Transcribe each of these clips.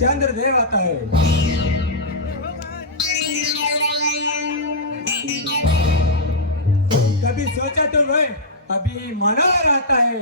चंद्र देव आता है। कभी सोचा तो वह अभी मनोहर आता है।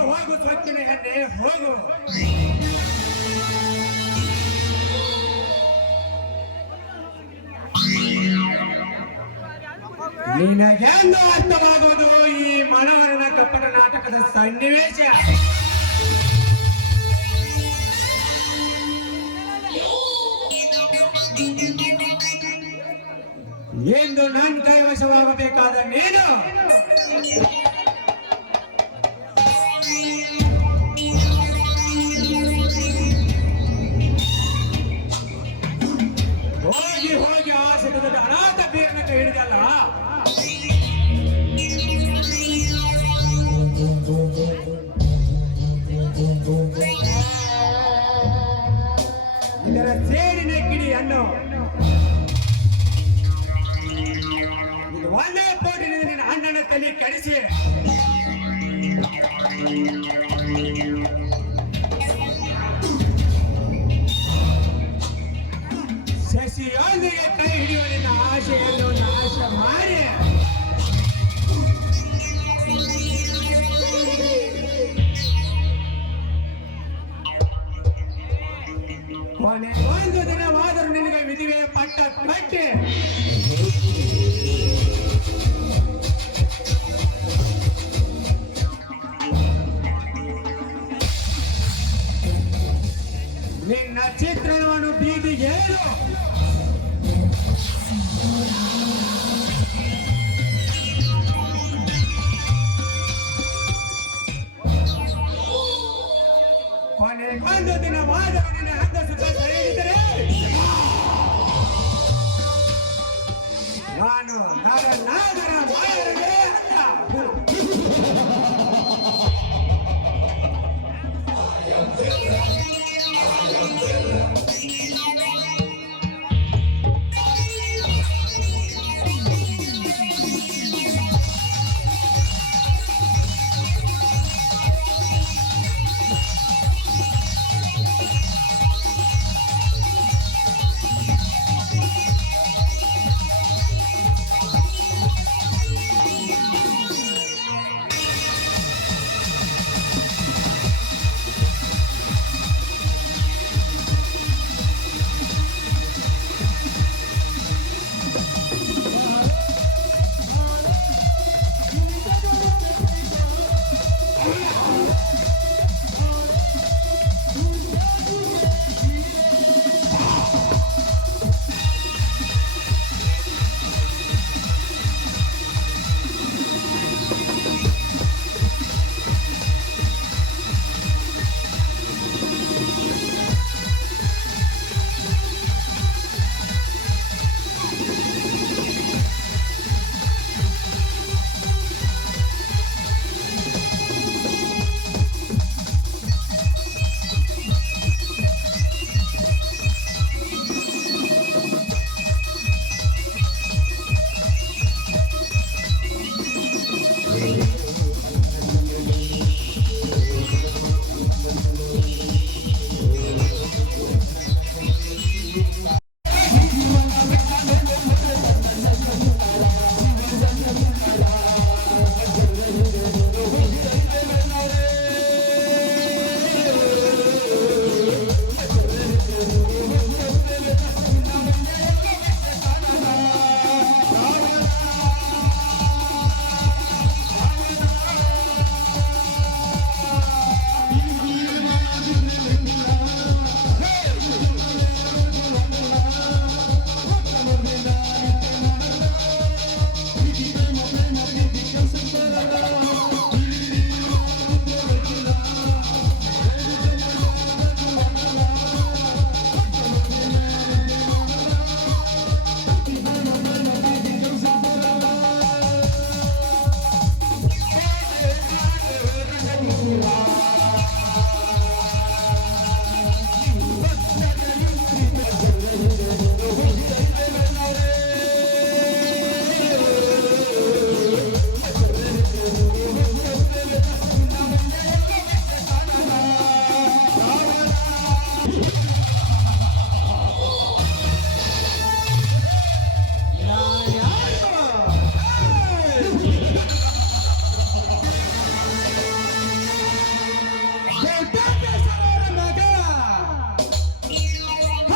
ಹೋಗು ಸ್ವಚ್ಛನೆ ಹನ್ನೆ ಹೋಗು. ನಿನಗೆಂದು ಅರ್ಥವಾಗುವುದು ಈ ಮನೋಹರನ ಕಪ್ಪಟ ನಾಟಕದ ಸನ್ನಿವೇಶ. ಎಂದು ನನ್ನ ಕೈವಶವಾಗಬೇಕಾದ ನೀನು ಹೋಗಿ ಹೋಗಿ ಆ ಸದದ ಅನಾಥ ಬೀರನ ಕೈ ಹಿಡಿದಲ್ಲ. ಇದರ ಸೇರಿನ ಕಿಡಿ ಹಣ್ಣು ಇದು ಒಂದೇ ಪೋಟಿನಿಂದ ನಿನ್ನ ಅಣ್ಣನ ತಲೆ ಕಡಿಸಿ ಶಶಿಯೊಂದಿಗೆ ಕೈ ಹಿಡಿಯುವ ನಿನ್ನ ಆಶೆಯನ್ನು ನಾಶ ಮಾಡಿ ಕೊನೆ ಒಂದು ದಿನವಾದರೂ ನಿನಗೆ ವಿಧಿವೆ ಪಟ್ಟ ಕಟ್ಟಿ ನಿನ್ನ ಚಿತ್ರಣವನ್ನು ಬೀದಿಗೆ ಕೊನೆಗೊಂದು ದಿನವಾದರೂ ನಿನ್ನ ಅಂದ ಸುತ್ತ ಸರಿಯಿದ್ದರೆ ನಾನು ನಾಗರ ಮಾಯರೇ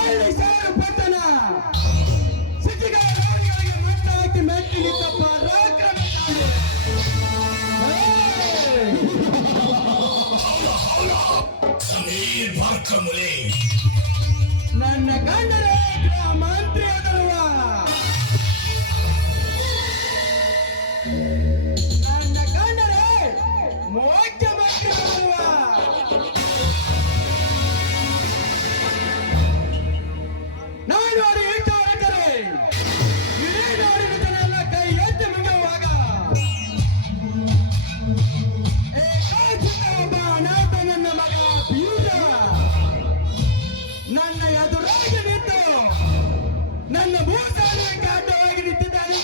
ಹಳ್ಳಿ ಸಾರು ಪಟ್ಟಣ ಸಿಟಿಗಳ ರೋಡಿಗಳಿಗೆ ಮಟ್ಟ ಹಾಕಿ ಮೆಟ್ಟಿ ನಿಂತ ಪರಾಕ್ರಮಶಾಲಿ. ನನ್ನ ಗಂಡರೇ ಮಂತ್ರಿ ಅದಲ್ವಾ, ನನ್ನ ಗಂಡರೇ ಮುಖ್ಯಮಂತ್ರಿ ಅದಲ್ವಾ. ನಾನು ಅದು ಇಷ್ಟವರೆಕರೆ ಇಡೀ ನಾಡಿನ ಜನ ಕೈ ಎತ್ತಿ ಮುಗಿಯುವಾಗ ಒಬ್ಬ ಅನಾಥ ನನ್ನ ಮಗ ಬೀರ ನನ್ನ ಎದುರಾಗಿ ನಿಂತು ನನ್ನ ಭೂಸಾರಕ್ಕೆ ಅಡ್ಡವಾಗಿ ನಿಂತಿದ್ದಾನೆ.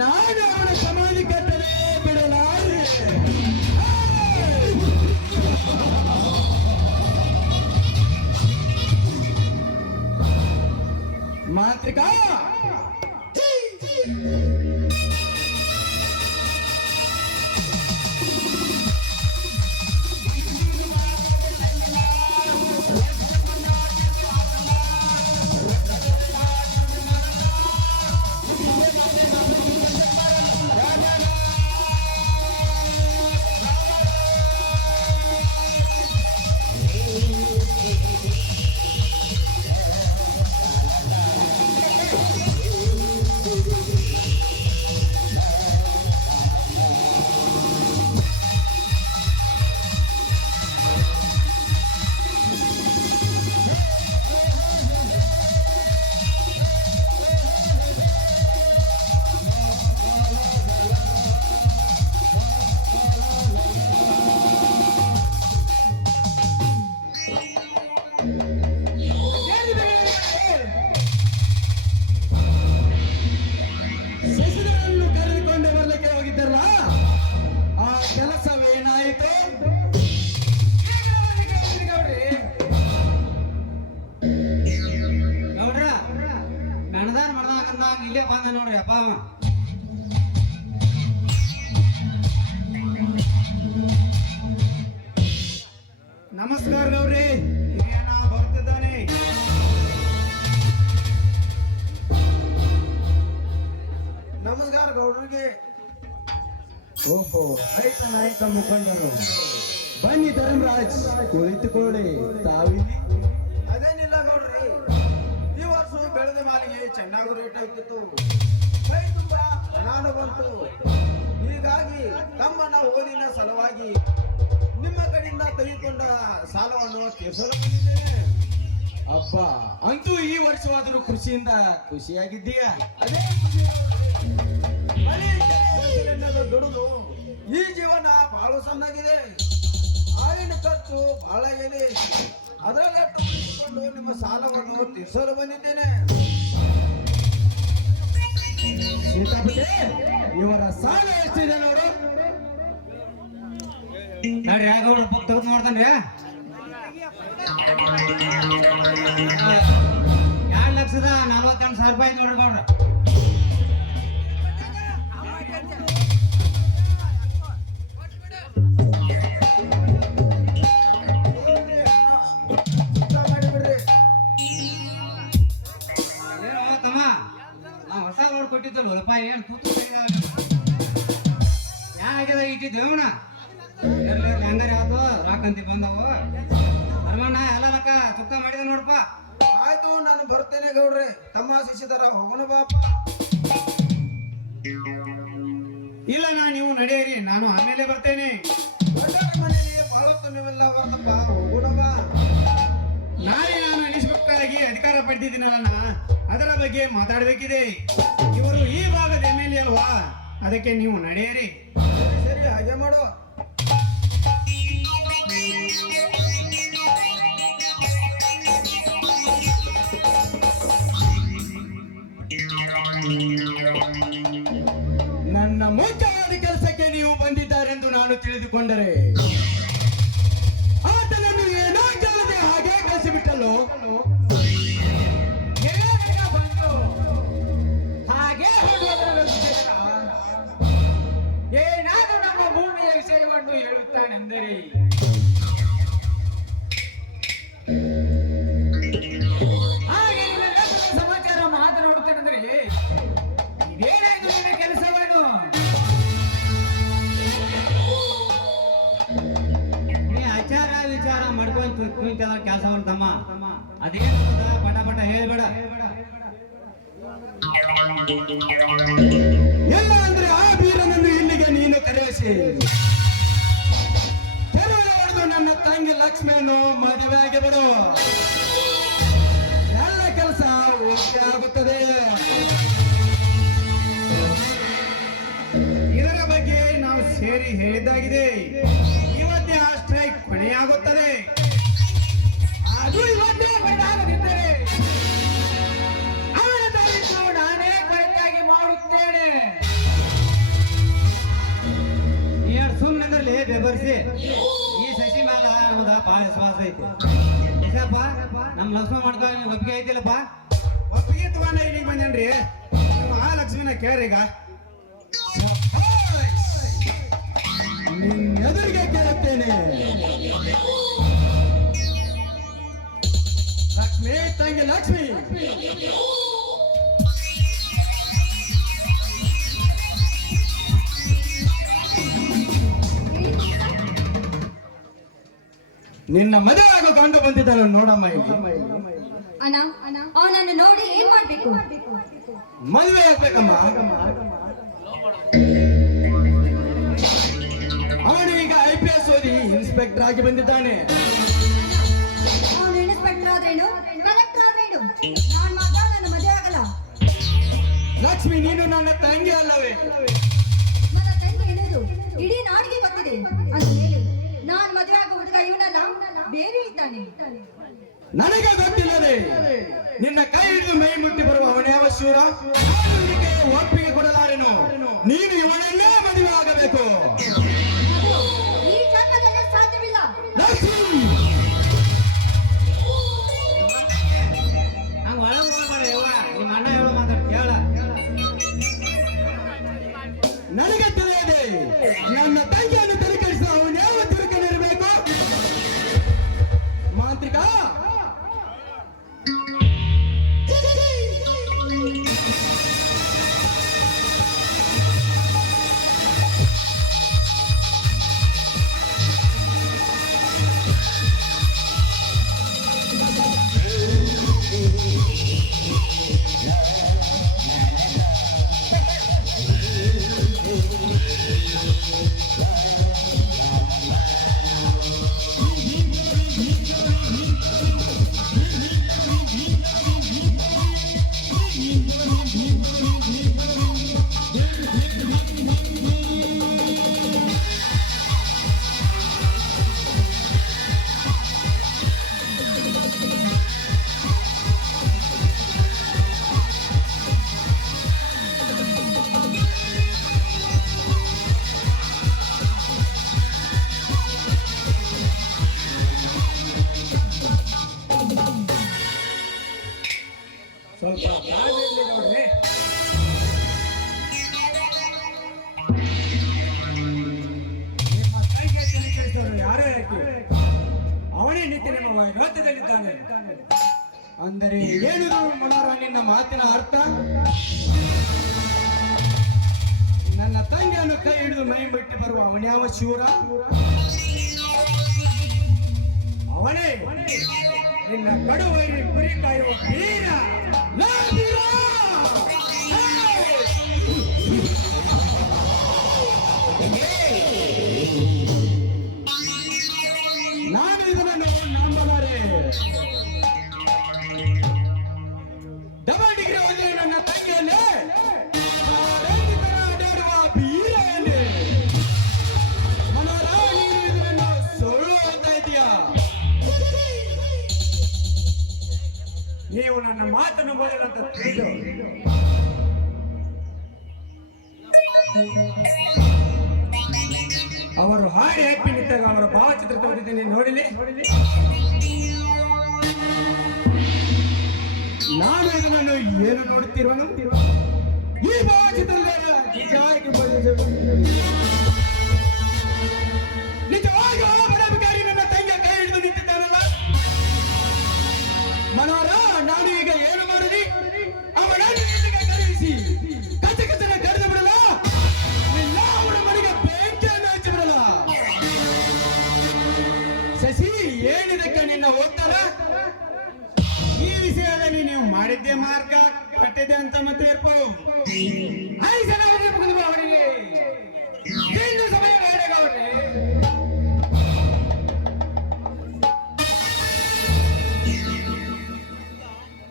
ನಾನು ಅವನ ಸಮಾಧಿ ಕಟ್ಟಲೇ ಬಿಡಲಾರೆ. ಮಾಂತ್ರಿಕ ಶಶಿಧರನ್ನು ಕರೆದುಕೊಂಡು ಬರ್ಲಿಕ್ಕೆ ಹೋಗಿದ್ದಲ್ಲ, ಆ ಕೆಲಸವೇನಾಯಿತು? ನೋಡ್ರ ಮೆಣದಾರ ಮಾಡ್ದಾಗ ಇಲ್ಲೇ ಬಂದ ನೋಡ್ರಿ ಅಪ್ಪ ಅವ. ನಮಸ್ಕಾರ ಗೌರಿ, ಏನ ಬರ್ತಿದ್ದಾನೆ? ನಮಸ್ಕಾರ ಗೌಡ್ರಿಗೆ. ಓಹೋ, ರೈತ ನಾಯಕ ಮುಖಂಡರು ಬನ್ನಿ. ಧರ್ಮರಾಜ್ ಕುಳಿತುಕೊಳ್ಳಿ. ತಾವಿಲ್ಲಿ ಅದೇನಿಲ್ಲ ಗೌಡ್ರಿ, ಈ ವರ್ಷ ಬೆಳೆದ ಮಾಲಿಗೆ ಚೆನ್ನಾಗಿ ರೇಟ್ ಆಗ್ತಿತ್ತು, ಕೈ ತುಂಬಾ ಹಣಾನು ಬಂತು. ಹೀಗಾಗಿ ತಮ್ಮನ ಓದಿನ ಸಲುವಾಗಿ ನಿಮ್ಮ ಕಡೆಯಿಂದ ತೆಗೆದುಕೊಂಡ ಸಾಲವನ್ನು ತೀರಿಸಲು ಬಂದಿದ್ದೇನೆ. ಅಬ್ಬ, ಅಂತೂ ಈ ವರ್ಷವಾದರೂ ಕೃಷಿಯಿಂದ ಖುಷಿಯಾಗಿದ್ದೀಯಾ? ಅದೇ ಖುಷಿ ಗೌಡ್ರಿ. ಮಳೆ ಕೆರೆಯೆನ್ನಲು ದುಡಿದು ಈ ಜೀವನ ಬಹಳ ಸಣ್ಣಗಿದೆ, ಆಳಿನ ಖರ್ಚು ಬಹಳ ಇದೆ. ಅದರಲ್ಲಿ ಉಳಿಸಿಕೊಂಡು ನಿಮ್ಮ ಸಾಲವನ್ನು ತೀರಿಸಲು ಬಂದಿದ್ದೇನೆ. ಸೀತಾಪತಿ, ಇವರ ಸಾಲ ಎಷ್ಟಿದೆ ನೋಡು. ನೋಡ್ರಿ ಯಾಕೆ ಬುಕ್ ತೆಗೆದು ನೋಡ್ತಾನ್ರಿ. 2,48,000 ರೂಪಾಯಿ ನೋಡ್ರಿ ಗೌಡ್ರ. ಮಾಡಿಬಿಡ್ರಿ. ಏನು ತಮ್ಮ, ನಾವು ಹೊಸ ರೋಡ್ ಕೊಟ್ಟಿದ್ದಲ್ಲ ರೂಪಾಯಿ ಏನು ತೂತು ಯಾಗಿದೆ ಇಟ್ಟಿದ್ದೇವಣ ಹಂಗಾರೆ ಯಾವ್ದು ರಾಕಂತಿ ಬಂದವು. ಹನುಮಣ್ಣ ಎಲ್ಲ ಲೆಕ್ಕ ಚುಕ್ಕ ಮಾಡಿದ ನೋಡಪ್ಪ. ಆಯ್ತು, ನಾನು ಬರ್ತೇನೆ ಗೌಡ್ರೆ. ತಮ್ಮ ಶಿಷ್ಯದರ ಹೋಗೋಣ ಬಾಪ. ಇಲ್ಲ, ನೀವು ನಡೆಯಿರಿ, ನಾನು ಆಮೇಲೆ ಬರ್ತೇನೆ. ದೊಡ್ಡರ ಮನೆಯಲ್ಲಿ ಬಹಳ ನೀವೆಲ್ಲ ಬರ್ತಪ್ಪ, ಹೋಗೋಣ ಬಾ. ನಾಳೆ ನಾನು ಇನ್ಸ್ಪೆಕ್ಟರ್ ಅಧಿಕಾರ ಪಡೆದಿದ್ದೀನಲ್ಲ, ಅದರ ಬಗ್ಗೆ ಮಾತಾಡಬೇಕಿದೆ. ಇವರು ಈ ಭಾಗದ MLA ಅಲ್ವಾ, ಅದಕ್ಕೆ ನೀವು ನಡೆಯಿರಿ. ಸರಿ ಸರಿ, ಹಾಗೆ ಮಾಡು. ನನ್ನ ಮುಖ್ಯವಾದ ಕೆಲಸಕ್ಕೆ ನೀವು ಬಂದಿದ್ದಾರೆಂದು ನಾನು ತಿಳಿದುಕೊಂಡರೆ ಆತನನ್ನು ಏನೋ ಕೇಳದೆ ಹಾಗೆ ಕಳಿಸಿಬಿಟ್ಟಲು. ಬಂದು ಹಾಗೆ ಹೊರಟೋದರ ಏನಾದರೂ ನಮ್ಮ ಭೂಮಿಯ ವಿಷಯವನ್ನು ಹೇಳುತ್ತಾನೆಂದರೆ ಕೆಲಸವನ್ನ ತಮ್ಮ ಅದೇನು ಪಟ ಪಟ ಹೇಳ್ಬೇಡ. ಎಲ್ಲ ಅಂದ್ರೆ ಆ ಬೀರನನ್ನು ಇಲ್ಲಿಗೆ ನೀನು ಕರೆಯಿಸಿ ಕೆರಳು ಹೊಡೆದು ನನ್ನ ತಂಗಿ ಲಕ್ಷ್ಮಿಯನ್ನು ಮದುವೆ ಆಗಿ ಬಿಡು. ಎಲ್ಲ ಕೆಲಸ ಓಕೆ ಆಗುತ್ತದೆ. ಇದರ ಬಗ್ಗೆ ನಾವು ಸೇರಿ ಹೇಳಿದ್ದಾಗಿದೆ. ಇವತ್ತೇ ಆ ಸ್ಟ್ರೈಕ್ ಕೊನೆಯಾಗುತ್ತದೆ. ಅದು ಇವತ್ತೇ ಕೊನೆಯಾಗದಿದ್ದರೆ ಅವನ ದಯವಿಟ್ಟು ನಾನೇ ಕೊನೆಯಾಗಿ ಮಾಡುತ್ತೇನೆ. ಎರಡು ಸುಮ್ಮನೆ ಬೆಬರಿಸಿ ಈ ಸಸಿ ಮ್ಯಾಲ ಹೌದಾ ಭಾಳ ವಿಶ್ವಾಸ ಐತಿ. ಯಶಪ್ಪ ನಮ್ಮ ಲಕ್ಷ್ಮಣ ಮಾಡ್ಕೊ ಒಪ್ಪಿಗೆ ಐತಿಲ್ಲಪ್ಪ. ಒಪ್ಪಿಗೆ ತಗೊಂಡ ಇಲ್ಲಿಗೆ ಬಂದೇನ್ರಿ. ನಿಮ್ಮ ಆ ಲಕ್ಷ್ಮಿನ ಕೇಳ್ರೀಗ. ಎದುರಿಗೆ ಕೇಳುತ್ತೇನೆ. ಲಕ್ಷ್ಮಿ ತಂಗಿ ಲಕ್ಷ್ಮಿ, ನಿನ್ನ ಮದುವೆ ಆಗೋ ಗಂಡು ಬಂದಿದ್ದಲ್ಲ ನೋಡಮ್ಮ. ಇಲ್ಲಿ ಅಣ್ಣ ಅವನನ್ನು ನೋಡಿ ಏನ್ ಮಾಡ್ಬೇಕು? ಮದುವೆ ಆಗ್ಬೇಕಮ್ಮ. ಅವನೀಗ IPS ಓದಿ ಇನ್ಸ್ಪೆಕ್ಟರ್ ಆಗಿ ಬಂದಿದ್ದಾನೆ. ಅವನು ಇನ್ಸ್ಪೆಕ್ಟರ್ ಆದ್ರೇನು, ಕಲೆಕ್ಟರ್ ಆದ್ರೇನು, ನಾನ್ ಮಾತ್ರ ನನ್ನ ಮದುವೆ ಆಗಲ್ಲ. ಲಕ್ಷ್ಮಿ, ನೀನು ನನ್ನ ತಂಗಿ ಅಲ್ಲವೇ? ನನ್ನ ತಂಗಿ ಎನ್ನುವುದು ಇಡೀ ನಾಡಿಗೆ ಗೊತ್ತಿದೆ. ಅಂದ್ಮೇಲೆ ನಾನ್ ಮದುವೆ ಆಗೋ ಹುಡುಗ ಇವನಲ್ಲ, ಬೇರೆ ಇದ್ದಾನೆ. ನನಗೆ ಗೊತ್ತಿಲ್ಲದೆ ನಿನ್ನ ಕೈ ಹಿಡಿದು ಮೈ ಮುಟ್ಟಿ ಬರುವ ಅವನ್ಯಾವ ಶೂರ? ನಾನು ಇದಕ್ಕೆ ಒಪ್ಪಿಗೆ ಕೊಡಲಾರೆನು. ನೀನು ಇವನನ್ನೇ ಮದುವೆ ಆಗಬೇಕು. ಅದು ಈ ಜನ್ಮದಲ್ಲಿ ಸಾಧ್ಯವಿಲ್ಲ. ಲಕ್ಷ್ಮಿ, ಹಂಗ ಒಳಗೆ ಹೋಗ್ಬೇಡ ಯವ್ವ. ನಿಮ್ಮ ಅಣ್ಣ ಹೇಳೋ ಮಾತಾಡ ಕೇಳ. ನನಗೆ ತಿಳಿಯದೆ ನನ್ನ ತಂಗಿಯನ್ನು ತಲೆಕೆಡಿಸ ಅವನ್ಯಾವ ತಿರುಕನಿರಬೇಕು? ಮಾಂತ್ರಿಕ, ಸ್ವಲ್ಪ ತಾಳ್ಮೆ ಇರ್ಲಿ ನೋಡ್ರಿ. ನಿಮ್ಮ ಕೈಗೆ ತಲೆ ಕೆಡಿಸೋರು ಯಾರೇ ಆಯ್ತು, ಅವನೇ ನಿತ್ಯ ನಿಮ್ಮ ವೈರೋಧದಲ್ಲಿದ್ದಾನೆ. ಅಂದರೆ ಏನು ಮನೋರ ನಿನ್ನ ಮಾತಿನ ಅರ್ಥ? ನನ್ನ ತಂಗಿಯನ್ನು ಕೈ ಹಿಡಿದು ಮೈ ಬಿಟ್ಟು ಬರುವ ಅವನ್ಯಾವ ಶೂರ? ಅವನೇ ನಿನ್ನ ಕಡುವರಿ ಕುರಿ ಕಾಯುವ ವೀರ. ಲಾ ವೀರ! ನಾನು ಇದನ್ನು ನಂಬಲಾರೆ. ಡಬಲ್ ಡಿಗ್ರಿ ಹೋದ್ರೆ ನನ್ನ ತಂಗಿಯಲ್ಲೇ ಅಡ್ಡಾಡುವ ಬೀರೆಯಲ್ಲಿ ಮನೋರ, ನೀನು ಇದನ್ನು ಸುಳ್ಳು ಹೇಳ್ತಾ ಇದೀಯಾ? ನೀವು ನನ್ನ ಮಾತನ್ನು ಮೊದಲಂತ ತಿಳಿದು ಅವರು ಹಾಡಿ ಹಪ್ಪಿ ನಿಂತಾಗ ಅವರ ಭಾವಚಿತ್ರ ತೋರಿದ್ದೀನಿ ನೋಡಿಲಿ. ನಾನು ಇದನ್ನು ಏನು ನೋಡುತ್ತಿರುವನು? ಈ ಭಾವಚಿತ್ರದಲ್ಲಿ ನಿಜವಾಗಿ ಆ ಬಡಾಧಿಕಾರಿ ನನ್ನ ತಂಗಿಯ ಕೈ ಹಿಡಿದು ನಿಂತಿದ್ದಾನಲ್ಲ. ಮನೋರ, ನಾನು ಈಗ ಏನು ಮಾಡಲಿ? ಅವನನ್ನು ಇಲ್ಲಿಗೆ ಕರೆಯಿಸಿ ಕಚಕಚನ ಕರೆದು ಬಿಡಲ, ಇಲ್ಲ ಅವರ ಮನೆಗೆ ಬೆಂಕಿಯನ್ನು ಹಚ್ಚಿ ಬಿಡಲ. ಶಶಿ, ಏನಿದಕ್ಕೆ ನಿನ್ನ ಒತ್ತಡ? ಕೆಟ್ಟಿದೆ ಅಂತ ಮತ್ತೆ ತೀರ್ಪು ಆಯ್ಸನ ಮುಂದೆ ಮುಗಿದು ಅವನಿಗೆ ಇನ್ನು ಸಮಯ ಬೇಡ ಗೌಡ್ರೆ.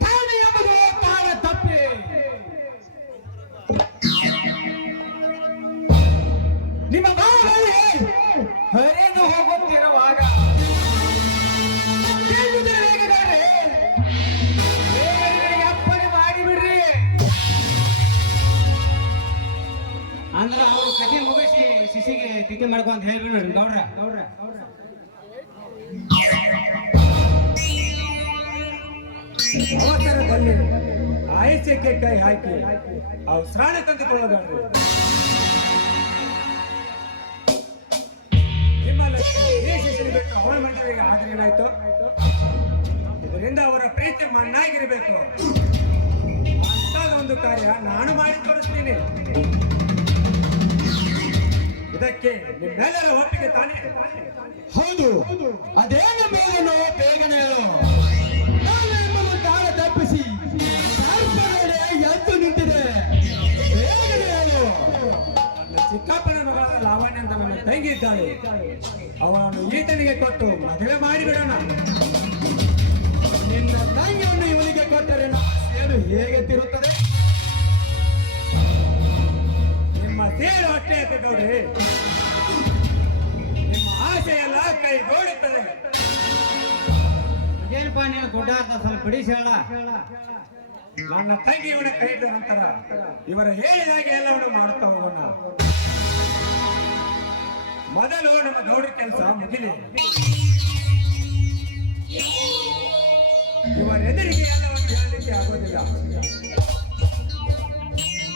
ತಾನು ಎಂಬುದು ತಾಳ ತಪ್ಪಿ ನಿಮ್ಮ ಬಾವಲ್ಲಿ ಹರಿದು ಹೋಗುತ್ತಿರುವಾಗ ಅಪ್ಪಣೆ ಮಾಡಿಬಿಡ್ರಿ. ಅಂದ್ರ ಅವ್ರು ಕಥೆ ಮುಗಿಸಿ ಶಿಶಿಗೆ ತಿಥಿ ಮಾಡ್ಕೊಂತ ಹೇಳ್ಬಿಡಿ ನೋಡ್ರಿ ಗೌಡ್ರ. ಅವಸರದಲ್ಲಿ ಆಯುಷ್ಯಕ್ಕೆ ಕೈ ಹಾಕಿ ಅವು ಸ್ನಾನ ತಂದುಕೊಳ್ಳೋದಾಡ್ರಿ. ನಿಮ್ಮಲ್ಲಿ ಈ ಶಿಶಿನ ಬಿಟ್ಟು ಅವಳ ಮನೆಯವರಿಗೆ ಆದ್ರೆ ಏನಾಯ್ತು? ಇದರಿಂದ ಅವರ ಪ್ರೀತಿ ಮಣ್ಣಾಗಿರ್ಬೇಕು. ಅಂತಾದ ಒಂದು ಕಾರ್ಯ ನಾನು ಮಾಡಿ ತೋರಿಸ್ತೀನಿ. ಇದಕ್ಕೆ ನಿಮ್ಮೆಲ್ಲರ ಒಪ್ಪಿಗೆ ತಾನೇ? ಹೌದು, ಅದೇನು ಬೇಗನೋ ಬೇಗನೆ ಹೇಳು. ನಾವೆಂಬುದು ಕಾಲ ತಪ್ಪಿಸಿ ಕಾರ್ಪೊರೇಟ್ ಎದ್ದು ನಿಂತಿದೆ. ಬೇಗನೆ ಹೇಳು. ನನ್ನ ಚಿಕ್ಕಪ್ಪನ ಮಗಳಾದ ಲಾವಣ್ಯ ಅಂತ ನನ್ನ ತಂಗಿ ಇದ್ದಾಳೆ. ಅವಳನ್ನು ಈತನಿಗೆ ಕೊಟ್ಟು ಮದುವೆ ಮಾಡಿಬಿಡೋಣ. ನಿನ್ನ ತಂಗಿಯನ್ನು ಇವನಿಗೆ ಕೊಟ್ಟರೆ ಸೇರು ಹೇಗೆ ತಿರುತ್ತದೆ? ನಿಮ್ಮ ಸೇರು ಹೊಟ್ಟೆ ಎತ್ತಿದವ್ರಿ. ನಿಮ್ಮ ಆಸೆ ಎಲ್ಲ ಕೈಗೂಡುತ್ತದೆ. ಏನಪ್ಪಾ ನೀನು ದೊಡ್ಡ ಅರ್ಥ ಸ್ವಲ್ಪ ಬಿಡಿಸಿ ಹೇಳ. ನನ್ನ ತಂಗಿ ಇವನ ಕೈ ಹಿಡಿದ ನಂತರ ಇವರ ಹೇಳಿದಾಗೆ ಎಲ್ಲವನ್ನು ಮಾಡುತ್ತಾ ಹೋಗೋಣ. ಮೊದಲು ನಮ್ಮ ಗೌಡ್ರ ಕೆಲಸ ಮುಗಿಲಿ. ಇವರ ಎದುರಿಗೆ ಎಲ್ಲವನ್ನು ಹೇಳಲಿಕ್ಕೆ ಆಗೋದಿಲ್ಲ.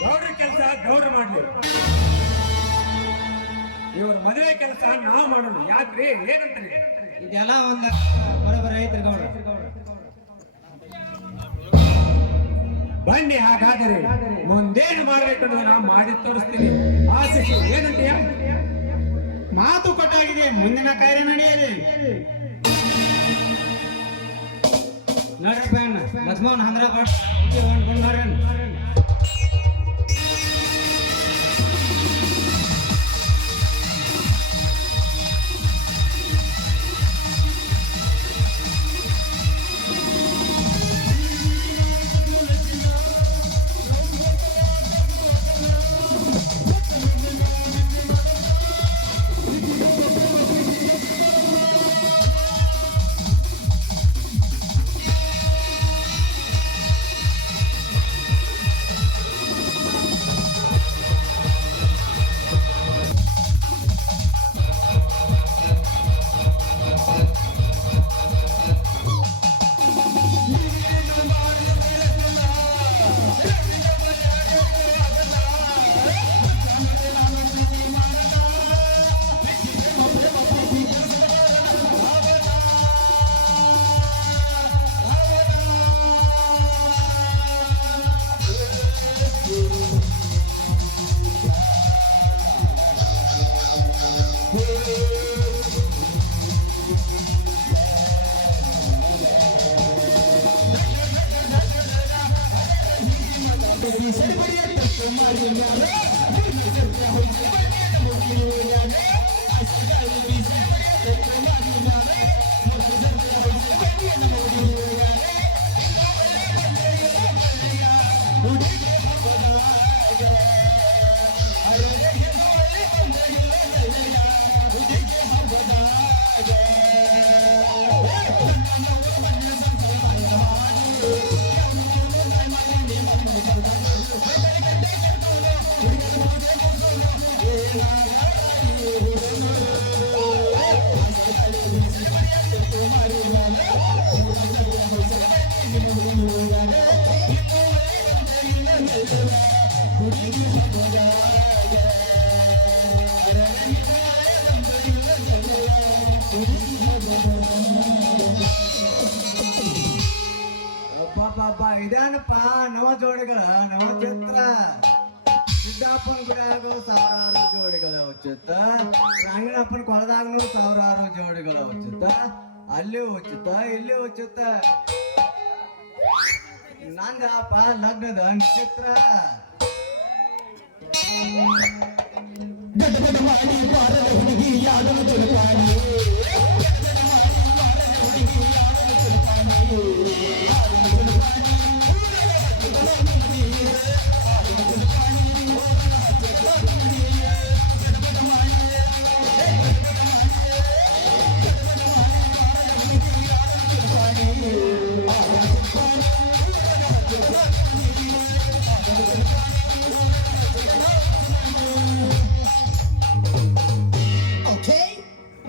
ಗೌಡ್ರ ಕೆಲಸ ಗೌಡ್ರು ಮಾಡ್ಲಿ. ಇವರ ಮದುವೆ ಕೆಲಸ ನಾವು ಮಾಡೋಣ. ಯಾಕ್ರಿ, ಏನಂತ್ರಿ? ಇದೆಲ್ಲ ಒಂದ್ ಬರೋಬ್ಬರ ಐತ್ರಿ ಗೌಡ್ರ. ಬನ್ನಿ, ಹಾಗಾದರೆ ಮುಂದೇನು ಮಾಡ್ಬೇಕಂದ್ರೆ ನಾವು ಮಾಡಿ ತೋರಿಸ್ತೀನಿ. ಆಶಿಸಿ ಏನಂತೀಯ? ಮಾತು ಕೊಟ್ಟಾಗಿದೆ, ಮುಂದಿನ ಕಾರ್ಯ ನಡೆಯಲಿ. ನೋಡ್ರಪ್ಪ ಅಣ್ಣ, ಲಕ್ಷ್ಮಣ್ ಹಂದ್ರ ನೋಡ್ರಿ. ಇದೇನಪ್ಪ ನವ ಜೋಡಿಗಳ ನವ ಚಿತ್ರ. ಸಿದ್ದಪ್ಪನ ಗುಡಿಯಾಗ ಸಾವಿರಾರು ಜೋಡಿಗಳ ಉಚಿತ, ರಂಗನಪ್ಪನ ಕೊಳದಾಗನು ಸಾವಿರಾರು ಜೋಡಿಗಳ ಉಚಿತ, ಅಲ್ಲಿ ಉಚಿತ ಇಲ್ಲಿ ಉಚಿತ. ನಂದಪ್ಪ ಲಗ್ನದ ನಕ್ಷತ್ರ.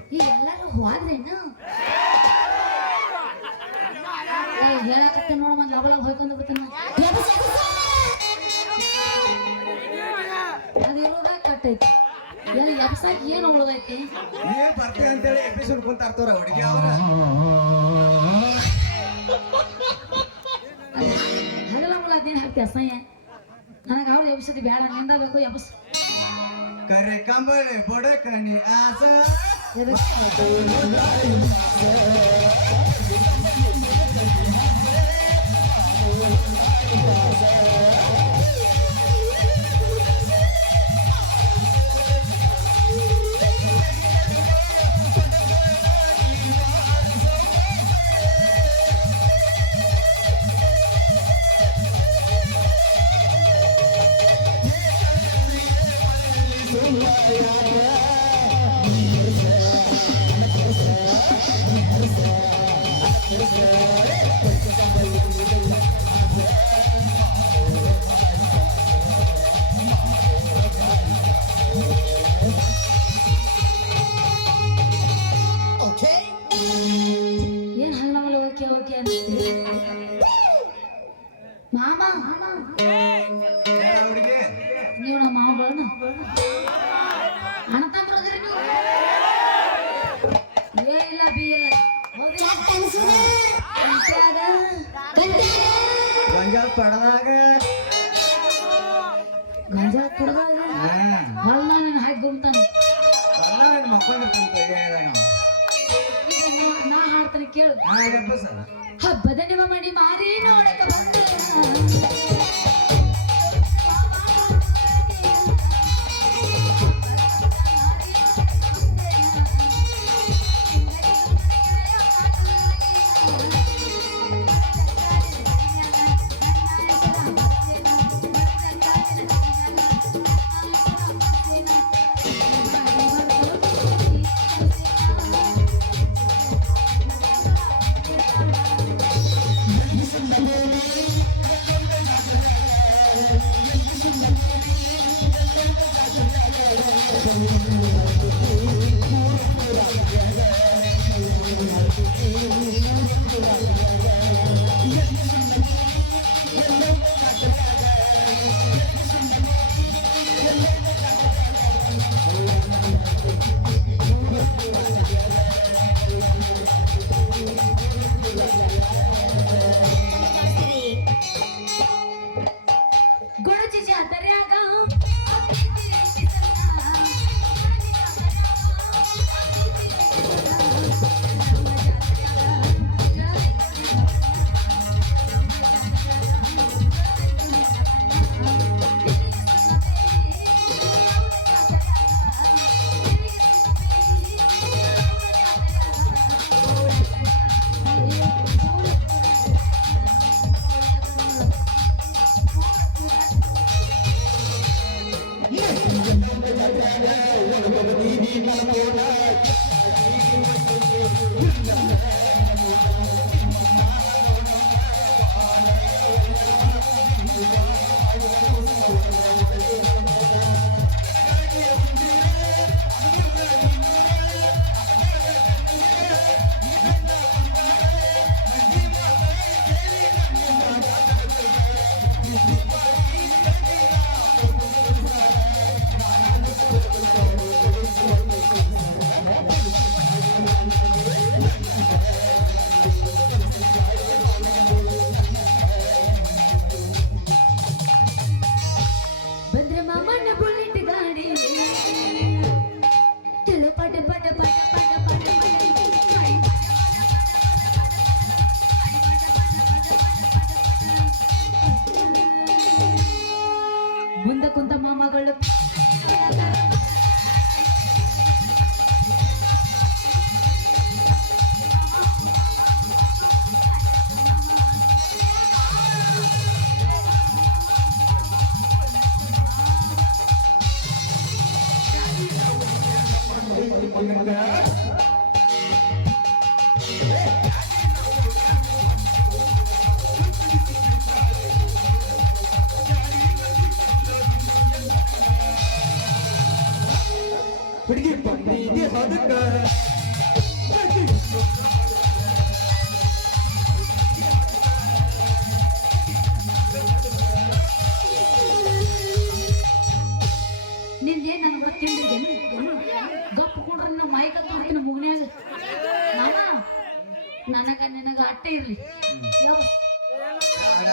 ಈ ಎಲ್ಲರೂ ಹೋದ್ರೇನು ಹೇಳಕತ್ತೆ ನೋಡ ಮತ್ತೆ ಲಬಳ ಹೋಯ್ಕೊಂಡು ಬರ್ತಾನ ಅದು ಇರೋದಾಗ ಕಟ್ಟೈತಿ ಎಬ್ಸಾಕ್ ಏನು ಉಳ್ದೈತಿ ನೀವ್ ಬರ್ತೀವಿ ಅಂತೇಳಿ ಎಪಿಸೋಡ್ ಕುಂತ ಆಡ್ತಾರ ಹುಡುಗಿ ಅವ್ರ. ಹಗಲ ಮುಳ ಅದೇನು ಹಾಕ್ತಿ ಅಸಹ್ಯ ನನಗೆ ಅವ್ರು ಎಬ್ಸತಿ ಬೇಡ ನಿಂದ ಬೇಕು ಎಬ್ಸ್ ಕರೆ ಕಂಬಳಿ ಬಡಕನಿ ಆಸ ಏನ್ ಹಂಗಲ್ಲ ಓಕೆ ಓಕೆ ಅನ್ಸ್ತಿ ಮಾಮ ಹುಡುಗಿ ನೀವು ನಮ್ಮ ಮಾವಗಳನ್ನ ಅಣ್ಣತಂಬ್ರದ್ರಿ ನೀವು ಏ ಇಲ್ಲ ಬಿ ಇಲ್ಲ ಗಂಜಾ ಪಡದಾಗ ಗಂಜಾ ಕುಡ್ದಾಗ ಹೊಲ್ಲ ನಾನು ಹಾಕಿ ಗುಮ್ತಾನ ಮಕ್ಕೊಂಡಿರ್ತೀನಿ ನಾ ಹಾಡ್ತಾನೆ ಕೇಳು ಸರ್ ಹಬ್ಬದ ನಿಮ್ಮ ಮಡಿ ಮಾರಿ ನೋಡಕ ಬಂದ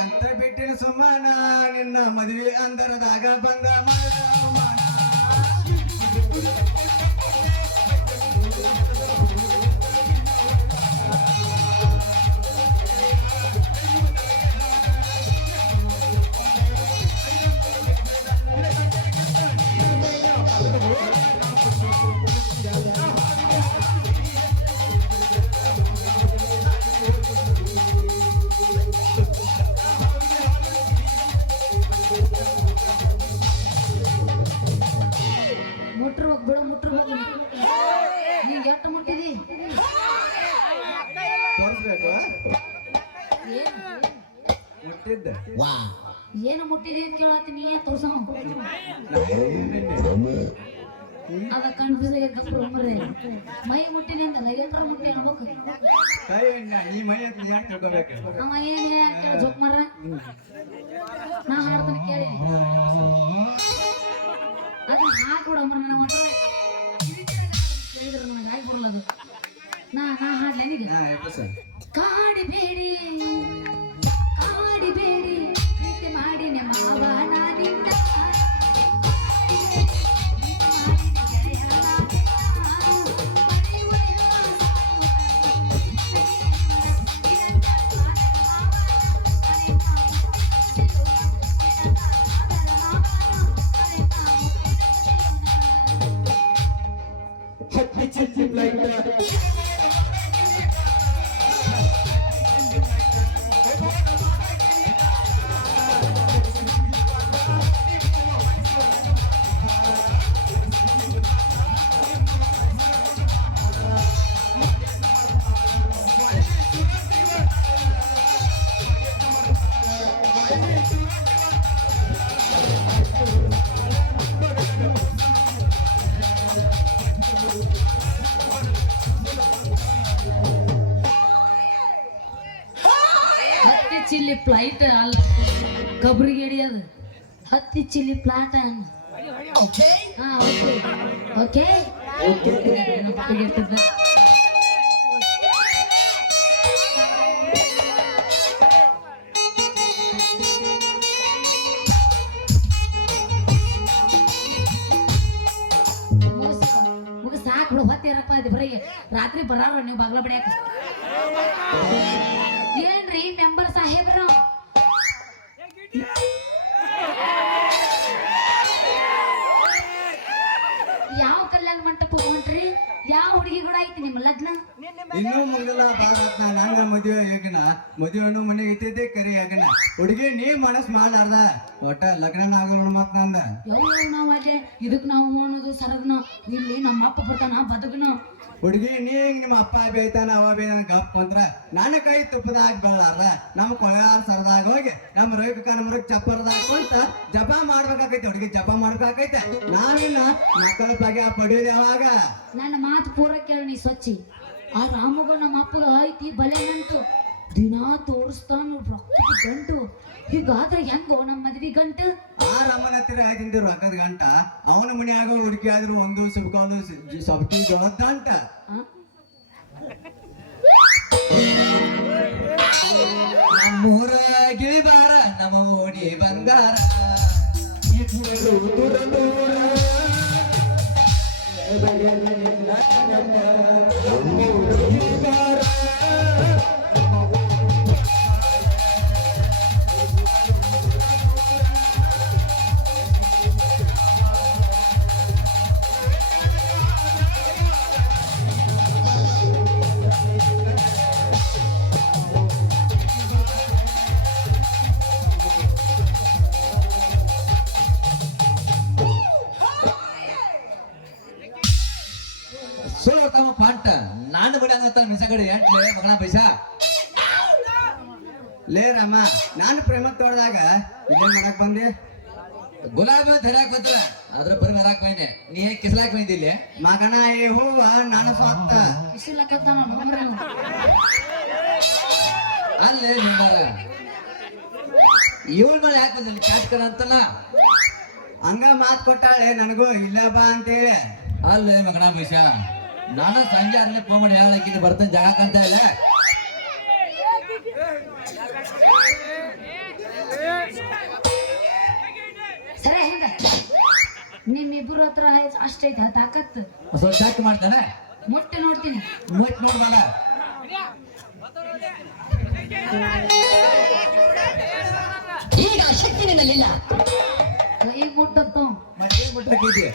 ಅಂತ ಬಿಟ್ಟಿನ ಸುಮ್ಮನ ನಿನ್ನ ಮದುವೆ ಅಂದರದಾಗ ಬಂದ ಮಾಡ ಅವಮಾನ. ಮುಟ್ರು ಹೋಗ್ ಬಿಡು, ಮುಟ್ರು ಹೋಗು. ನೀನ್ ಎಟ್ಟು ಮುಟ್ಟಿದಿ? ತೋರಿಸ್ಬೇಕು ಏನ್ ಮುಟ್ಟಿದ್ದ ಏನು ಮುಟ್ಟಿದಿ ಅಂತ ಕೇಳತ್ತೀನಿ, ಏನ್ ತೋರ್ಸ? ಅದ ಕನ್ಫ್ಯೂಸ್ ಆಗೈತೆ. ಮೈ ಮುಟ್ಟಿನಿ ಅಂತ ಎಲ್ರ ಮುಟ್ಟಿ ಅನ್ಬೇಕು. ಕೈ ನೀ ಮೈ ಅಂತ ಯಾಕೆ ತಿಳ್ಕೊಬೇಕು? ಅವ ಏನ್ ಕೇಳ ಜೋಕ್ ಮಾರ. ನಾ ಹಾಡ್ತಾನೆ ಕೇಳಿ. ಅದನ್ನ ಹಾಕೊಡಮ್ರ, ನನಗೆ ಒಂಥರ ಕೇಳಿದ್ರೆ ನನಗೆ ಆಗ್ಬಿಡಲ್ಲ ಅದು. ನಾ ಹಾಡ್ಲ ನೀಗ? ಸರ್ ಕಾಡಿಬೇಡಿ ಕಾಡಿಬೇಡಿ ಪ್ರೀತಿ ಮಾಡಿ ಮಾವ ನಾನಿಂದ ಹತ್ತಿ ಚಿಚ್ಚಿ ಫ್ಲೈಟ್ ಹತ್ತಿ ಚಿಲ್ಲಿ ಫ್ಲೈಟ್ ಅಲ್ಲ, ಕಬ್ರಿಗೇಡಿ ಅದು. ಹತ್ತಿ ಚಿಲ್ಲಿ ಪ್ಲಾಟ್. ಹಾ ಓಕೆ ಓಕೆ. ಸಾಕು ಬಿಡು, ಹೊತ್ತಿರಪ್ಪ ಅದು ಬರೀ ರಾತ್ರಿ ಬರಾರ ನೀವು ಬಾಗ್ಲ ಬಡಿಯಾಕ. ಏನ್ರಿ ಮೆಂಬರ್ ಸಾಹೇಬ್ರು, ಯಾವ ಕಲ್ಯಾಣ ಮಂಟಪ ಹೊಂಟ್ರಿ? ಯಾವ ಹುಡುಗಿ ಕೂಡ ಐತಿ ನಿಮ್ಮ ಲಗ್ನ? ಇನ್ನೂ ಮುಗಿದಿಲ್ಲ ಭಾರತ್ನ ನಂಗ ಮದುವೆ ಈಗಿನ ಮದುವೆನು ಮನೆಗೆ ಇತ್ತಿದ್ದೆ ಕರಿ ಆಗನ ಹುಡುಗಿ ನೀ ಮನಸ್ ಮಾಡ್ಲಾರ್ದ ಒಟ್ಟ ಲಗ್ನ ಆಗೋಣ ಮತ್ ನಂದ ಯಾವ ನಾವು ಅಲ್ಲೇ ಇದಕ್ ನಾವು ಅನ್ನೋದು ಸರಗ್ನ ಇಲ್ಲಿ ನಮ್ಮ ಅಪ್ಪ ಬರ್ತಾನ ಬದುಕನ. ಹುಡುಗಿ ನೀ ನಿಮ್ಮ ಅಪ್ಪ ಬೇಯ್ತಾನ ಅವ ಬೇ ನನ್ ಗಪ್ ಅಂದ್ರ ನನ್ನ ಕೈ ತುಪ್ಪದಾಗ ಬೆಳ್ಳಾರ್ದ ನಮ್ಮ ಕೊಳಗಾರ ಸರದಾಗ ಹೋಗಿ ನಮ್ಮ ರೈತ ಕನಮರಗ್ ಚಪ್ಪರದಾಗ ಕುಂತ ಜಪ ಮಾಡ್ಬೇಕಾಕೈತಿ. ಹುಡುಗಿ ಜಪ ಮಾಡ್ಬೇಕಾಕೈತೆ. ನಾವಿನ್ನ ಮಕ್ಕಳ ಬಗ್ಗೆ ಪಡೆಯೋದು ಯಾವಾಗ? ನನ್ನ ಮಾತು ಪೂರ ಕೇಳಿ ನೀ ಸ್ವಚ್ಛಿ. ಆ ರಾಮಗ ನಮ್ಮ ಅಪ್ಪಗ ಐತಿ ಬಲೆ ನಂಟು, ದಿನಾ ತೋರಿಸ್ತಾನು ರೊಕ್ಕದ ಗಂಟು. ಹೀಗಾದ್ರೆ ಹೆಂಗೋ ನಮ್ಮ ಮದ್ವಿ ಗಂಟು? ಆ ರಮ್ಮನ ಹತ್ತಿರ ಆಗಿಂದ ರೊಕ್ಕದ ಗಂಟ ಅವನ ಮನೆಯಾಗ ಹುಡುಕಿ ಆದ್ರೂ ಒಂದು ಸುಬ್ಕಾಲು ಸಬ್ಕಿ ಜೊಳದಂಟ. ನಮ್ಮೂರ ಗಿಳಿಬಾರ ನಮ್ಮ ಓಣಿ ಬಂಗಾರ ಇದ್ದರು ದೂರ ದೂರ ನಮ್ಮೂರ ಗಿಳಿಬಾರ ಸುಳ್ಳು ತಮ್ಮ ಪಾಂಟ ನಾನು ಬಿಡಂಗತ್ತ ಮಿಸಗಡಿ ಎಂಟ್ಲೆ ಮಗನ ಪೈಸಾ ಲೇ ರಾಮ, ನಾನು ಪ್ರೇಮ ತೋಡ್ದಾಗ ಇದೇನ್ ಮಾಡಕ್ ಬಂದೆ? ಗುಲಾಬಿ ಧರಾಕ್ ಬತ್ರ ಅದ್ರ ಬರೀ ಮರಾಕ್ ಬೈನೆ ನೀ ಕಿಸ್ಲಾಕ್ ಬೈದಿ ಇಲ್ಲಿ ಮಗನ ಈ ಹೂವ ನಾನು ಸ್ವಾರ್ಥ. ಇಷ್ಟಲಕ್ಕತ್ತಾನ ನೋಡ್ರ ಅಲ್ಲೇ ನಿಂಬಾರ ಇವಳ ಮೇಲೆ ಯಾಕೆ ಬಂದಿಲ್ಲ ಕಾಟ್ಕರ ಅಂತನ ಹಂಗ ಮಾತ್ ಕೊಟ್ಟಾಳೆ ನನಗೂ ಇಲ್ಲ ಬಾ ಅಂತೇಳಿ. ಅಲ್ಲೇ ಮಗನ ಪೈಸಾ ನಾನು ಸಂಜೆ 6 ಫೋನ್ ಮಾಡಿ ಹೇಳಕ್ಕಿಂತ ಬರ್ತೇನೆ ಜಾಗಕ್ಕೆ ಅಂತ ಇಲ್ಲ ಸರಿ ಹೆಂಗ ನಿಮ್ಮಿಬ್ರು ಹತ್ರ ಅಷ್ಟೈತ ತಾಕತ್ತು ಸ್ವಲ್ಪ ಚೆಕ್ ಮಾಡ್ತಾನೆ ಮುಟ್ಟೆ ನೋಡ್ತೀನಿ ನೋಡ್ಬಾರ ಈಗ ಶಕ್ತಿ ನಿನ್ನಲ್ಲಿಲ್ಲ ಈಗ ಮುಟ್ಟತ್ತ ಮತ್ತೆ ಮುಟ್ಟಕ್ಕಿದ್ದೆ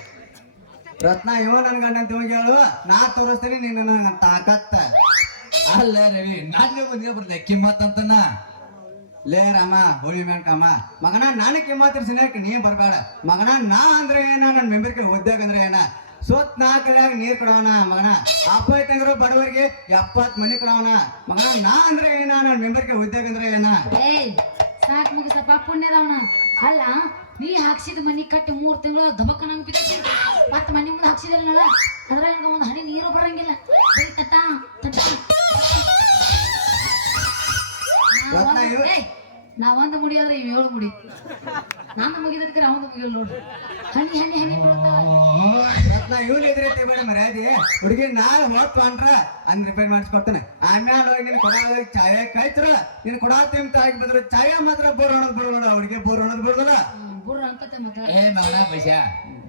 ರತ್ನ ಇವ ನನ್ ಗಂಡ ಅಂತ ಹೋಗಿ ಹೇಳು ನಾ ತೋರಿಸ್ತೀನಿ ನಿನ್ನ ನನ್ ತಾಕತ್ತ ಅಲ್ಲ ರವಿ ನಾನೇ ಬಂದಿಗೆ ಬರ್ಲೆ ಕಿಮ್ಮತ್ ಅಂತನ ಲೇ ರಾಮ ಹೋಳಿ ಮ್ಯಾನ್ಕಮ್ಮ ಮಗನ ನಾನು ಕಿಮ್ಮತ್ತಿರ ಸಿನಕ್ ನೀ ಬರ್ಬೇಡ ಮಗನ ನಾ ಅಂದ್ರೆ ಏನ ನನ್ನ ಮೆಂಬರ್ಗೆ ಉದ್ಯೋಗ ಅಂದ್ರೆ ಏನ ಸೋತ್ ನಾಲ್ಕಲ್ಯಾಗ ನೀರ್ ಕೊಡವನ ಮಗನ ಅಪ್ಪ ತಂಗರು ಬಡವರಿಗೆ 70 ಮನಿ ಕೊಡವನ ಮಗನ ನಾ ಅಂದ್ರೆ ಏನ ನನ್ನ ಮೆಂಬರ್ಗೆ ಉದ್ಯೋಗ ಅಂದ್ರೆ ಏನ ಏಯ್ ಸಾಕ್ ಮುಗಿಸಪ್ಪ ಪುಣ್ಯದವನ ಅಲ್ಲ ನೀ ಹಾಕ್ಸಿದ ಮನಿ ಕಟ್ಟಿ 3 ತಿಂಗಳು ದಮಕನಂಗ್ ಬಿದ್ದೈತಿ ಮತ್ತ ಮನಿ ಮುಂದೆ ಹಾಕ್ಸಿದಲ್ಲ ಅದ್ರಾಗ ಒಂದು ಹನಿ ನೀರು ಬರಂಗಿಲ್ಲ ಬರೀ ತಟ ತಟ ರತ್ನ ಇವ ನಾ ಒಂದು ಮುಡಿ ಆದ್ರೆ 7 ಮುಡಿ ನಾನು ಮುಗಿದಕ್ಕೆ ಅವಂದು ಮುಗಿಲ್ ನೋಡ್ರಿ ಹನಿ ಹನಿ ಹನಿ ರತ್ನ ಇವ್ನು ಎದುರೈತಿ ಬೇಡ ಮರ್ಯಾದೆ ಹುಡುಗಿ ನಾಳೆ ಹೊತ್ತು ಅಂಟ್ರ ಅನ್ ರಿಪೇರ್ ಮಾಡಿಸ್ಕೊಡ್ತಾನೆ ಆಮ್ಯಾಲ ಹೋಗಿ ನೀನ್ ಕೊಡ ಚಾಯ ಕಾಯ್ತರ ನೀನ್ ಕೊಡ ತಿಂತ ಆಗಿ ಬಂದ್ರೆ ಚಾಯ ಮಾತ್ರ ಬೋರ್ ಅನ್ನೋದು ಬರೋಣ ಹುಡುಗಿ ಬೋರ್ ಅನ್ನೋದು ಬರೋದಲ್ಲ ಬುರ್ರ ಅನ್ಕತೆ ಮತ್ತ ಏ ಮಗನ ಪೈಸ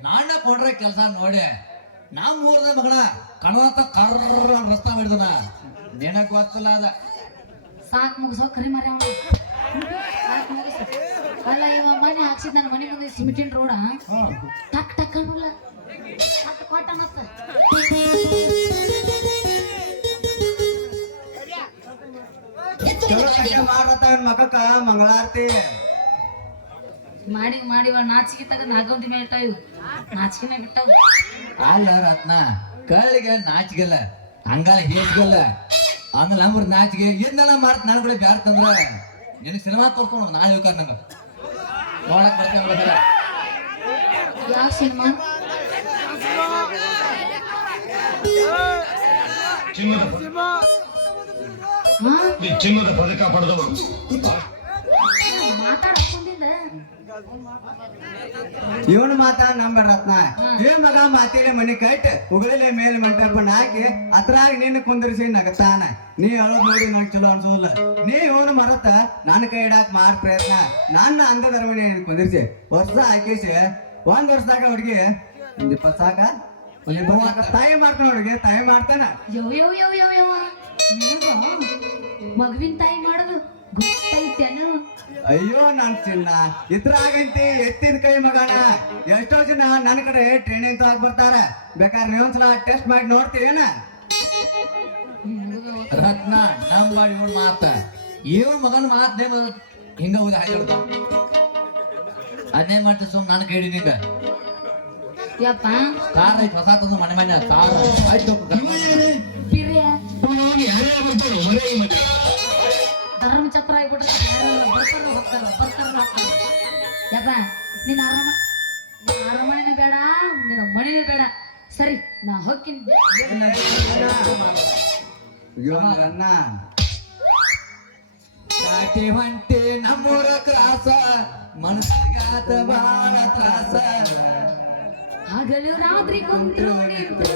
ನಾನ ಕೊಡ್ರೆ ಕೆಲಸ ನೋಡಿ ನಮ್ ಊರ್ದ ಮಗನ ಕಣವಂತ ಕರ್ರ ರಸ್ತಾ ಮಾಡಿದನ ನಿನಗ್ ಗೊತ್ತಿಲ್ಲ ಅದ ಸಾಕ್ ಮುಗಿಸೋ ಕರಿ ಮರಿ ಅವನು ಸಾಕ್ ಮುಗಿಸ ಅಲ್ಲ ಇವ ಮನೆ ಹಾಕ್ಸಿದ್ ನನ್ನ ಮನೆ ಮುಂದೆ ಸಿಮೆಂಟಿನ ರೋಡ ಟಕ್ ಟಕ್ ಅನ್ನಲ್ಲ ಟಕ್ ಕೊಟ್ಟ ಮತ್ತ ಚಲೋ ಕಡೆ ಮಾಡ್ರತ್ತ ಮಗಕ್ಕ ಮಂಗಳಾರತಿ ಮಾಡಿ ನಾಚಿಕೆ ತಗದ್ ನಾಗಂದಿ ಮೇಲೆ ಇಟ್ಟಾವ ಇವು ನಾಚಿಕೆನೆ ಬಿಟ್ಟಾವ ಅಲ್ಲ ರತ್ನ ಕಳ್ಳಿಗೆ ನಾಚಿಗೆಲ್ಲ ಹಂಗಲ್ಲ ಹೇಸ್ಗಲ್ಲ ಆಮೇಲೆ ನಮ್ರ ನಾಚಿಗೆ ಇದನ್ನೆಲ್ಲ ಮಾಡ್ತ ನನ್ ಕೂಡ ಬ್ಯಾರ ತಂದ್ರ ನಿನಗೆ ಸಿನಿಮಾ ತೋರ್ಸ್ಕೊಂಡು ನಾ ಹೇಳ್ಕ ನಂಗ ನೋಡಕ್ ಬರ್ತೇವೆ ಯಾವ ಸಿನಿಮಾ ಚಿನ್ನದ ಪದಕ ಪಡೆದವರು ಮಾತಾಡ್ಕೊಂಡಿಂದ ಇವನ್ ಮಾತಾ ನಂಬೇಡ ರತ್ನ ಏ ಮಗ ಮಾತಿಲೆ ಮನಿ ಕಟ್ ಉಗಳಿಲೆ ಮೇಲ್ ಮಂಟಪನ ಹಾಕಿ ಅದ್ರಾಗ ನಿನ್ನ ಕುಂದಿರಿಸಿ ನಗತಾನ ನೀ ಹೇಳೋದ್ ನೋಡಿ ನಂಗೆ ಚಲೋ ಅನ್ಸೋದಿಲ್ಲ ನೀ ಇವನು ಮರತ್ತ ನನ್ನ ಕೈ ಇಡಾಕ್ ಮಾಡ್ ಪ್ರಯತ್ನ ನನ್ನ ಅಂಧಧರ್ಮನಿ ಕುಂದಿರಿಸಿ ವರ್ಷ ಹಾಕಿಸಿ 1 ವರ್ಷದಾಗ ಹುಡುಗಿ 20 ಸಾಕ ತಾಯಿ ಮಾಡ್ತಾನ ಹುಡುಗಿ ತಾಯಿ ಮಾಡ್ತಾನ ಯವ್ ಯವ್ ಯವ್ ಯವ್ ಯವ ನಿನಗ ಮಗುವಿನ ತಾಯಿ ಮಾಡೋದು ಗೊತ್ತೈತೇನು ಅಯ್ಯೋ ನನ್ ಚಿನ್ನ ಇದ್ರಾಗಂತಿ ಎತ್ತಿನ ಕೈ ಮಗನ ಎಷ್ಟೋ ಜನ ನನ್ನ ಕಡೆ ಟ್ರೈನಿಂಗ್ ತಗೊಂಡ್ ಬರ್ತಾರ ಬೇಕಾದ್ರೆ ನೀವೊಂದ್ಸಲ ಟೆಸ್ಟ್ ಮಾಡಿ ನೋಡ್ತೀವೇನ ರತ್ನ ನಮ್ ಮಾಡಿ ಇವನ್ ಮಾತ ಇವ್ ಮಗನ ಮಾತೇ ಹಿಂಗ ಹೋದ ಹಾಕಿಡ್ದ ಅದೇ ಮಾಡ್ತ ಸುಮ್ ನಾನು ಕೇಳಿ ನಿಂಗ ಯಪ್ಪ ಕಾರ್ ಐತಿ ಹೊಸ ತಂದು ಮನೆ ಕಾರ್ ಆಯ್ತು ಬಿರ್ಯ ಯಾರೇ ಬರ್ತಾರೋ ಮನೆ ಮತ್ತೆ ಧರ್ಮ ಚಕ್ರ ಆಗ್ಬಿಟ್ರೆ ಬರ್ತಾರ ಯಪ್ಪ ನಿನ್ನ ಅರಮನೆ ಬೇಡ ನಿನ್ನ ಮಣಿನೇ ಬೇಡ ಸರಿ ನಾ ಹೋಗ್ತೀನಿ ಅಯ್ಯೋ ಅಣ್ಣ ಚಾಟಿ ಹೊಂಟೆ ನಮ್ಮೂರ ಕ್ರಾಸ ಮನಸ್ಸಿಗಾತ ಬಾಳ ತ್ರಾಸ ಹಗಲು ರಾತ್ರಿ ಕುಂತ್ರು ನಿಂತ್ರು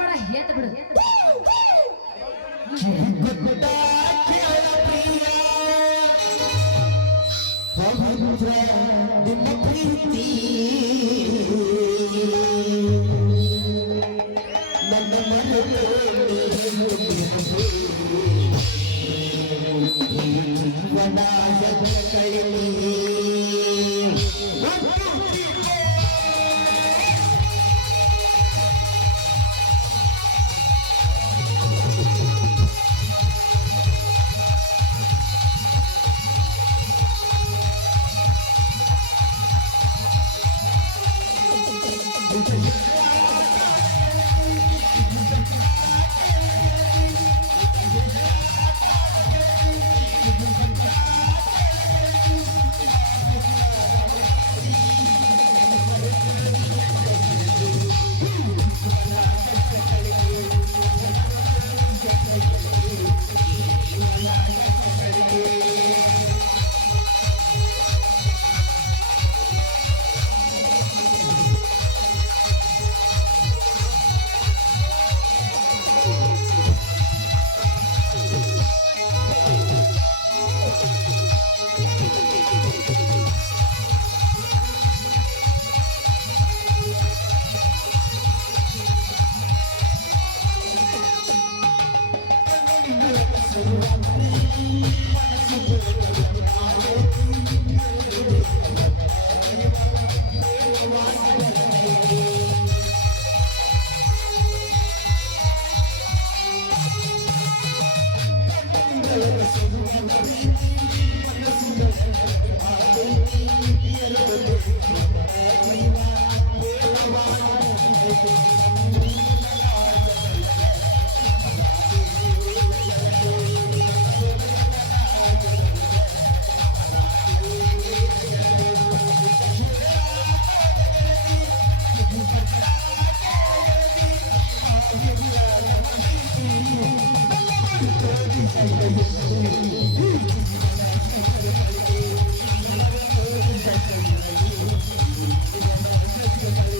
ಬಡ ಹೇತ ಬಿಡು Thank you.